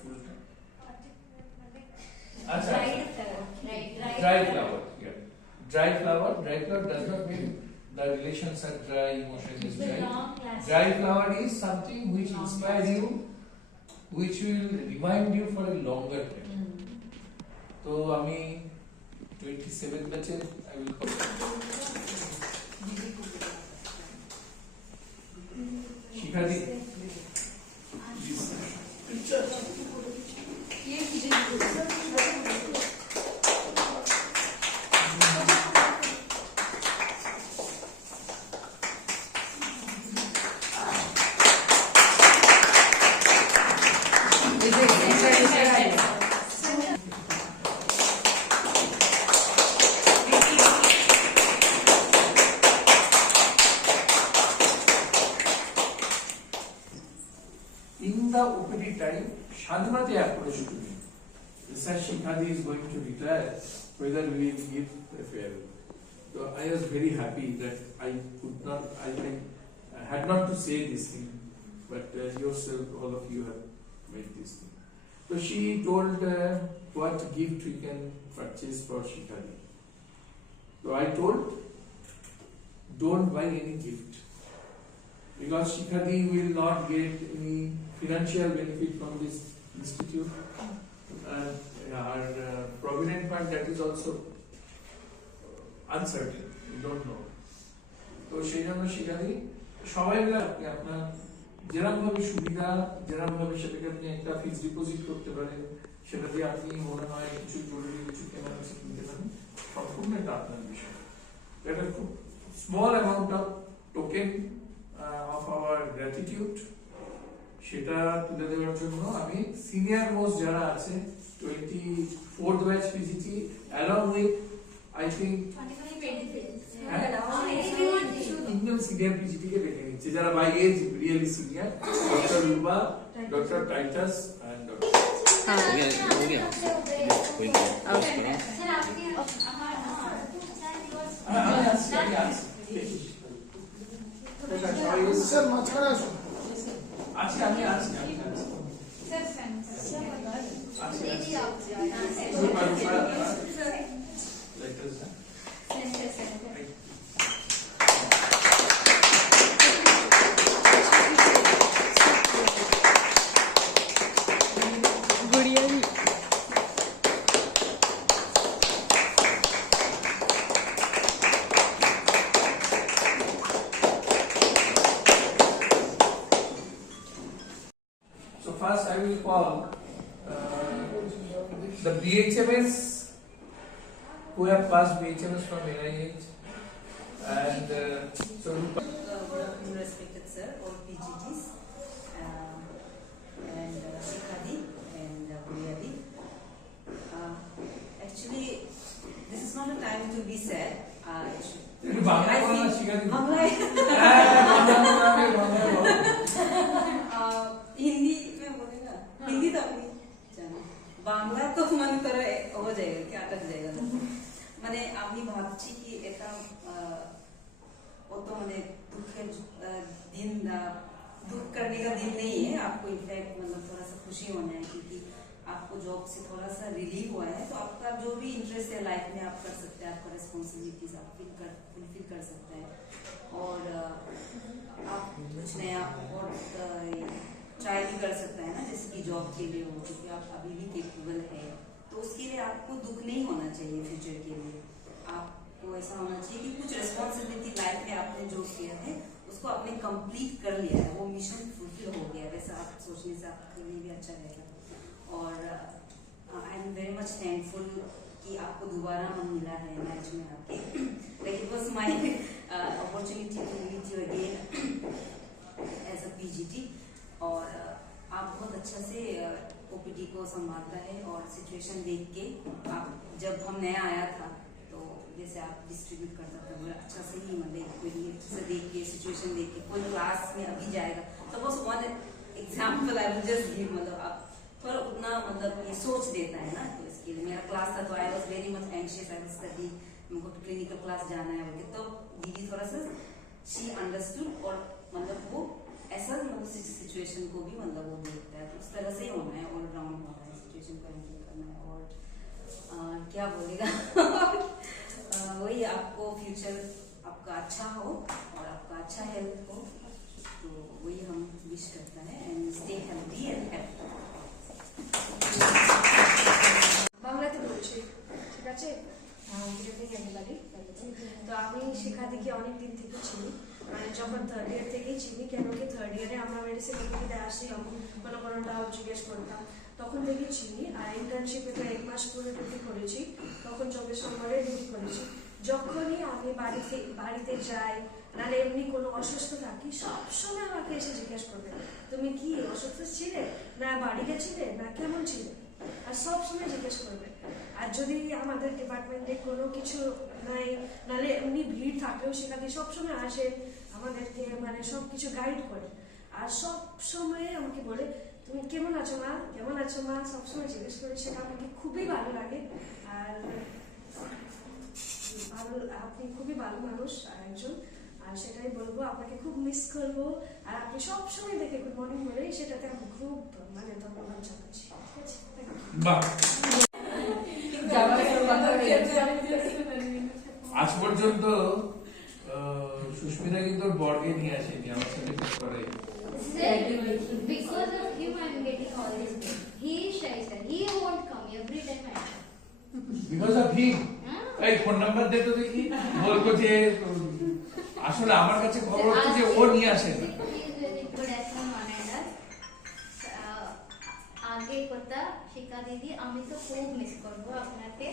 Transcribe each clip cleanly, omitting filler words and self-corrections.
full time? Dry flower. Yeah. Dry flower does not mean the relations are dry, emotion is dry. Dry flower is something which inspires you, which will remind you for a longer time. So আমি 27 batch I will call শিখাদি in the OPD time, Shadunati approached to me. Sir Shikhadi is going to retire, whether we will give a farewell. So I was very happy that I could not, I had not to say this thing, but yourself, all of you have made this thing. So she told what gift we can purchase for Shikhadi. So I told, don't buy any gift, because Shikhadi will not get any financial benefit from this institute, and our provident fund, that is also uncertain, we don't know. তো সেই জন্য Shikhadi সবাই মিলে আপনার যেরকম ভাবে সুবিধা, যেরকম ভাবে সেটাকে আপনি একটা ফিক্সড ডিপোজিট করতে পারেন, সেটা দিয়ে আপনি মনে হয় কিছু জরুরি কিছু কেনার কিনতে পারেন, সম্পূর্ণ এটা আপনার বিষয়। এটা খুব small amount of token of our gratitude, সেটা তুলে দেওয়ার জন্য আমি সিনিয়র মোস্ট যারা আছে 24th batch PGT along with I think তিনজন সিনিয়র PGT কে ডেকে নিচ্ছে যারা by age really senior, doctor Ruba, doctor Titus and doctor हो गया सर माछाड़ा আসুন আচ্ছা আমি আছি So first I will call the BHMS who have passed BHMS from NIH and so respected sir, all PGTs and Shikhadi and Bunyadi. Actually, this is not a time to be sad. Hindi तो अपनी বাংলা তো মনে করে हो जाएगा क्या अटक जाएगा মানে আপনি ভাবছি কি এটা तो मैंने दुखेर दिन दुख करने का दिन नहीं है आपको, इनफैक्ट मतलब थोड़ा सा खुशी होना है क्योंकि आपको जॉब से थोड़ा सा रिलीफ हुआ है, तो आपका जो भी इंटरेस्ट है लाइफ में आप कर सकते हैं, आपका रिस्पॉन्सिबिलिटीज आप फुलफिल कर सकते हैं और आप कुछ नया और ट्राई भी कर सकते हैं ना, जैसे कि जॉब के लिए हो, क्योंकि आप अभी भी केपेबल है, तो उसके लिए आपको दुख नहीं होना चाहिए फ्यूचर के लिए। आपको ऐसा होना चाहिए कि कुछ रिस्पॉन्सिबिलिटी लाइफ में आपने जो किया है उसको आपने कंप्लीट कर लिया है, वो मिशन फुलफिल हो गया, वैसा आप सोचने से आपके लिए भी अच्छा रहेगा। और I am very much thankful कि आपको दोबारा मन मिला है मैच में आके, like it was my opportunity to meet you again as a PGT, और आप बहुत अच्छा से ओपीडी को संभालता है, और सिचुएशन देख के आप जब हम नया आया था तो जैसे आप डिस्ट्रीब्यूट करता था बड़ा अच्छा से ही, मतलब कोई अच्छे से देख के सिचुएशन देख के कोई क्लास में अभी जाएगा, suppose one example I will just give, मतलब आप थोड़ा उतना मतलब ये सोच देता है ना, तो इसके लिए मेरा क्लास था तो I was very much anxious, I was study, हमको क्लिनिकल क्लास जाना है बोलते, तो दीदी थोड़ा सा शी अंडरस्टूड, और मतलब वो ऐसा मतलब सिचुएशन को भी मतलब वो देखता है, तो उस तरह से ही होना है, ऑल राउंड होना है, सिचुएशन को हैंडल करना है। और क्या बोलेगा वही आपको फ्यूचर आपका अच्छा हो और आपका अच्छा हेल्थ हो, तो वही हम विश करता है। And stay healthy and happy. বাংলাতে বলছি, ঠিক আছে? Good evening everybody. তো আমি শিখাদিকে অনেক দিন থেকে চিনি, মানে যখন থার্ড ইয়ার থেকেই চিনি, কেন কি থার্ড ইয়ারে আমরা মেডিসিন থেকে আসছিলাম, কোনো ডাউট জিজ্ঞেস করতাম, তখন থেকেই চিনি। আর ইন্টার্নশিপে তো 1 মাস পুরো ডিউটি করেছি, তখন 24 নম্বরে ডিউটি করেছি। যখনই আমি বাড়িতে যাই, নাহলে এমনি কোনো অসুস্থ থাকি, সবসময় আমাকে এসে জিজ্ঞেস করবে, তুমি কি অসুস্থ ছিলে, না বাড়ি গেছিলে, না কেমন ছিলে, আর সবসময় জিজ্ঞেস করবে। আর যদি আমাদের ডিপার্টমেন্টে কোনো কিছু নাই, নাহলে এমনি ভিড় থাকলেও সেখানে সবসময় আসে, আমাদেরকে মানে সব কিছু গাইড করে। আর সব সময় আমাকে বলে, তুমি কেমন আছো মা, কেমন আছো মা, সবসময় জিজ্ঞেস করে। সেটা আমাকে খুবই ভালো লাগে। আর আপনি খুবই ভালো মানুষ আর একজন, আর সেটাই বলবো, আপনাকে খুব মিস করবো। আর আপনি সবসময় দেখে গুড মর্নিং বলে, সেটাতে আমি খুব মানে ধন্যবাদ জানাচ্ছি। ঠিক আছে, বাহ, আজ পর্যন্ত সুস্মিতা কিন্তু ওর বরকে নিয়ে আসেনি আমার সাথে মিট করে। Because of him, I'm getting all this thing. He is shy, sir. He won't come every time I come. Because of him. এই ফোন নাম্বার দে তো দেখি, বলবো যে আসলে আমার কাছে খবর হচ্ছে যে ও নিয়ে আসে না। He is very good as my manager. আগে কথা শিক্ষা দিদি, আমি তো খুব মিস করবো আপনাকে,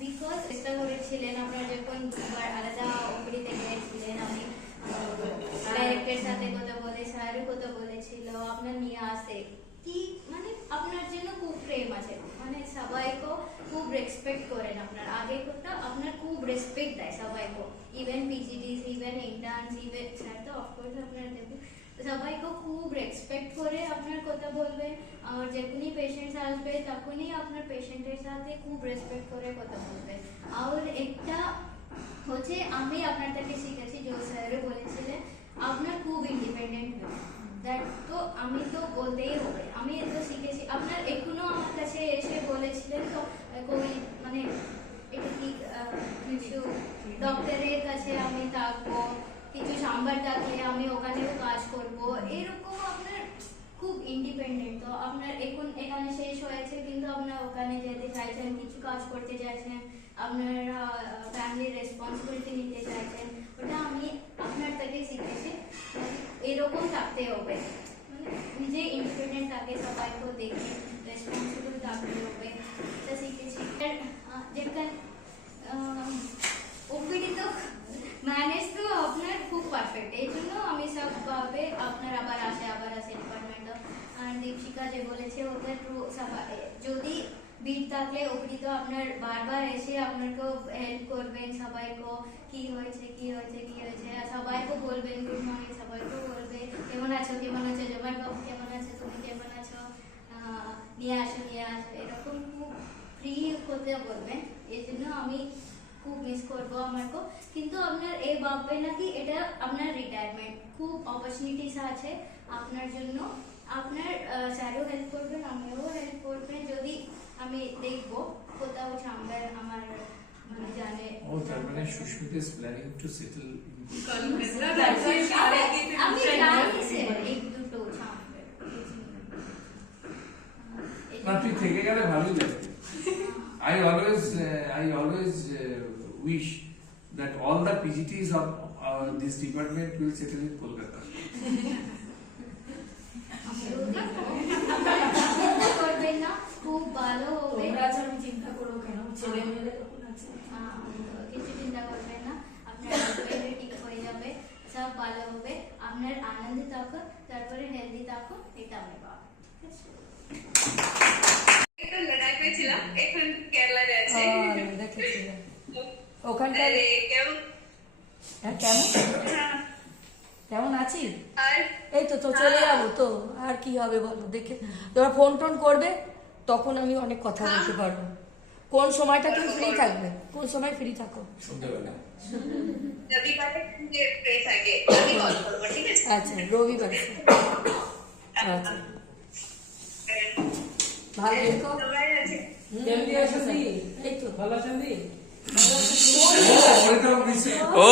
বিকজ চেষ্টা করেছিলেন আপনারা যখন দুবার আলাদা ওপরিতে গিয়েছিলেন, আমি ডাইরেক্টরের সাথে কথা বলে, স্যারও কথা বলেছিল আপনার নিয়ে আসে, কি মানে আপনার জন্য খুব প্রেম আছে, মানে সবাইকে খুব রেসপেক্ট করেন আপনার। আগে কথা আপনার খুব রেসপেক্ট দেয় সবাইকে, even PGDs, even interns, even sir তো অফকোর্স আপনার দেবে, সবাইকে খুব রেসপেক্ট করে আপনার কথা বলবেন। আর যখনই পেশেন্টস আসবে তখনই আপনার পেশেন্টের সাথে খুব রেসপেক্ট করে কথা বলবেন। আর একটা হচ্ছে আমি আপনার থেকে শিখেছি, যে স্যারও বলেছিলেন আপনার খুব ইন্ডিপেন্ডেন্ট হবে, দ্যাট তো আমি তো বলতেই হবে, আমি তো শিখেছি। আপনার এখনো আমার কাছে এসে বলেছিলেন তো কই মানে এটা কি কিছু ডক্টরের কাছে আমি থাকবো, কিছু সাম্বার থাকলে আমি ওখানেও কাজ করব, এরকম আপনার খুব ইন্ডিপেন্ডেন্ট। তো আপনার এখন এখানে শেষ হয়েছে, কিন্তু আপনার ওখানে যেতে চাইছেন, কিছু কাজ করতে চাইছেন, আপনার ফ্যামিলির রেসপন্সিবিলিটি নিতে চাইছেন, ওটা আমি আপনার থেকে শিখেছি। এরকম থাকতে হবে, মানে নিজে ইন্ডিপেন্ডেন্ট থাকে, সবাইকে দেখে রেসপন্সিবল থাকতে হবে, এটা শিখেছি। যেখানে ওপিডি তো ম্যানেজ তো আপনার খুব পারফেক্ট, এই জন্য আমি সবভাবে আপনার আবার আসে ডিপার্টমেন্ট। আর দীপশিকা যে বলেছে ওদের যদি ভিড় থাকলে ওপিডি তো আপনার বারবার এসে আপনাকেও হেল্প করবেন, সবাইকে কি হয়েছে কি হয়েছে কি হয়েছে, আর সবাইকে বলবেন গুড মর্নিং, সবাইকে বলবে কেমন আছো জমার বাবু কেমন আছো, তুমি কেমন আছো, নিয়ে আসো, এরকম খুব ফ্রি হতে বলবেন। এই জন্য আমি খুব মিস করবো আমাকে। কিন্তু আপনার এই ভাববে না কি এটা আপনার রিটায়ারমেন্ট, খুব অপরচুনিটিস আছে আপনার জন্য, আপনার স্যারও হেল্প করবেন, আমিও হেল্প করবেন। যদি আমি দেখবো কোথাও চাম্বার আমার মানে জানে, ও তার মানে Sushmita is planning to settle আমি জানি স্যার এক দুটো চাম্বার না, তুই থেকে গেলে ভালোই লাগে। I always wish that all the PGTs of this department will settle in Kolkata. করবেন না, খুব ভালো হবে। আমি চিন্তা করবো কেন, ছেলে মেয়ে তখন আছে, কিছু চিন্তা করবেন না, আপনার হাজবেন্ড ঠিক হয়ে যাবে, সব ভালো হবে, আপনার আনন্দে থাকো, তারপরে হেলদি থাকো, এটা আমি পাবো। একটু লড়াই করেছিলাম, এখন কেরালায় আছি। দেখেছিলাম ওখানটায়। আরে কেমন হ্যাঁ, কেমন আছিস? আর এই তো চলে যাবো তো, আর কি হবে বলো, দেখে তোমার ফোন টোন করবে, তখন আমি অনেক কথা বলতে পারবো। কোন সময়টা তুমি ফ্রি থাকবে, কোন সময় ফ্রি থাকো? সন্ধ্যাবেলা। রবিবারে ফ্রি থাকে, আমি কল করবো, ঠিক আছে? আচ্ছা, রবিবার। আচ্ছা ভালো থেকো। সবাই আছে কেমনি আছেন দি? এই তো ভালো আছেন দি? Welcome, Mr. ও